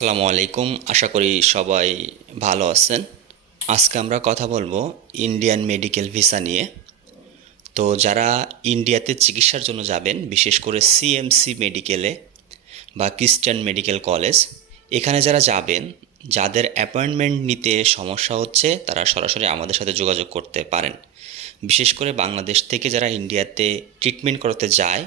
আসসালামু আলাইকুম। আশা করি সবাই ভালো আছেন। আজকে আমরা কথা বলব ইন্ডিয়ান মেডিকেল ভিসা নিয়ে। তো যারা ইন্ডিয়াতে চিকিৎসার জন্য যাবেন, বিশেষ করে সিএমসি মেডিকেলে বা ক্রিস্টান মেডিকেল কলেজ, এখানে যারা যাবেন, যাদের অ্যাপয়েন্টমেন্ট নিতে সমস্যা হচ্ছে, তারা সরাসরি আমাদের সাথে যোগাযোগ করতে পারেন। বিশেষ করে বাংলাদেশ থেকে যারা ইন্ডিয়াতে ট্রিটমেন্ট করতে যায়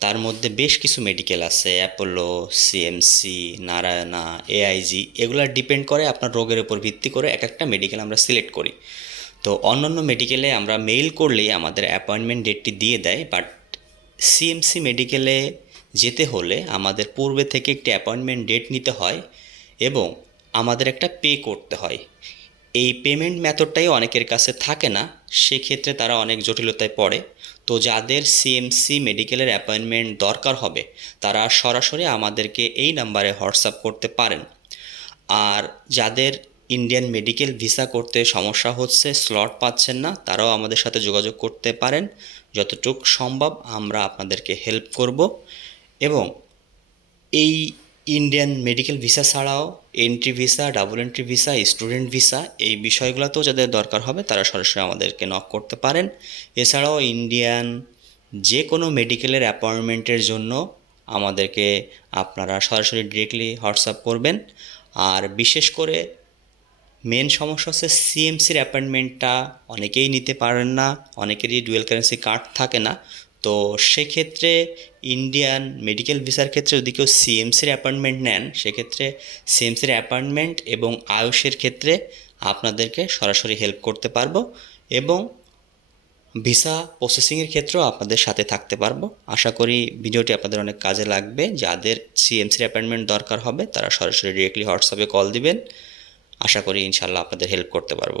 তার মধ্যে বেশ কিছু মেডিকেল আছে অ্যাপোলো সিএমসি নারায়ণা এআইজি এগুলো ডিপেন্ড করে আপনার রোগের উপর ভিত্তি করে এক একটা মেডিকেল আমরা সিলেক্ট করি। তো অন্যান্য মেডিকেলে আমরা মেইল করলেই আমাদের অ্যাপয়েন্টমেন্ট ডেটটি দিয়ে দেয় বাট সিএমসি মেডিকেলে যেতে হলে আমাদের পূর্বে থেকে একটি অ্যাপয়েন্টমেন্ট ডেট নিতে হয় এবং আমাদের একটা পে করতে হয়। এই পেমেন্ট মেথডটাই অনেকের কাছে থাকে না, সেক্ষেত্রে তারা অনেক জটিলতায় পড়ে। তো যাদের সিএমসি মেডিকেলের অ্যাপয়েন্টমেন্ট দরকার হবে, তারা সরাসরি আমাদেরকে এই নাম্বারে হোয়াটসঅ্যাপ করতে পারেন। আর যাদের ইন্ডিয়ান মেডিকেল ভিসা করতে সমস্যা হচ্ছে স্লট পাচ্ছেন না, তারাও আমাদের সাথে যোগাযোগ করতে পারেন। যতটুকু সম্ভব আমরা আপনাদেরকে হেল্প করব। এবং এই ইন্ডিয়ান মেডিকেল ভিসা ছাড়াও entry visa double entry visa student visa এই বিষয়গুলোতেও যাদের দরকার হবে তারা সরাসরি আমাদেরকে নক করতে পারেন। এছাড়াও ইন্ডিয়ান যে কোনো মেডিকেলের অ্যাপয়েন্টমেন্টের জন্য আমাদেরকে আপনারা সরাসরি ডিরেক্টলি হোয়াটসঅ্যাপ করবেন। আর বিশেষ করে মেন সমস্যা হচ্ছে সিএমসির অ্যাপয়েন্টমেন্টটা অনেকেই নিতে পারেন না, অনেকেরই ডুয়েল কারেন্সি কার্ড থাকে না। তো সেক্ষেত্রে ইন্ডিয়ান মেডিকেল ভিসার ক্ষেত্রে যদি কেউ সিএমসির অ্যাপয়েন্টমেন্ট নেন, সেক্ষেত্রে সিএমসির অ্যাপয়েন্টমেন্ট এবং আয়ুষের ক্ষেত্রে আপনাদেরকে সরাসরি হেল্প করতে পারব এবং ভিসা প্রসেসিংয়ের ক্ষেত্রেও আপনাদের সাথে থাকতে পারব। আশা করি ভিডিওটি আপনাদের অনেক কাজে লাগবে। যাদের সিএমসির অ্যাপয়েন্টমেন্ট দরকার হবে, তারা সরাসরি ডিরেক্টলি হোয়াটসঅ্যাপে কল দিবেন। আশা করি ইনশাল্লাহ আপনাদের হেল্প করতে পারব।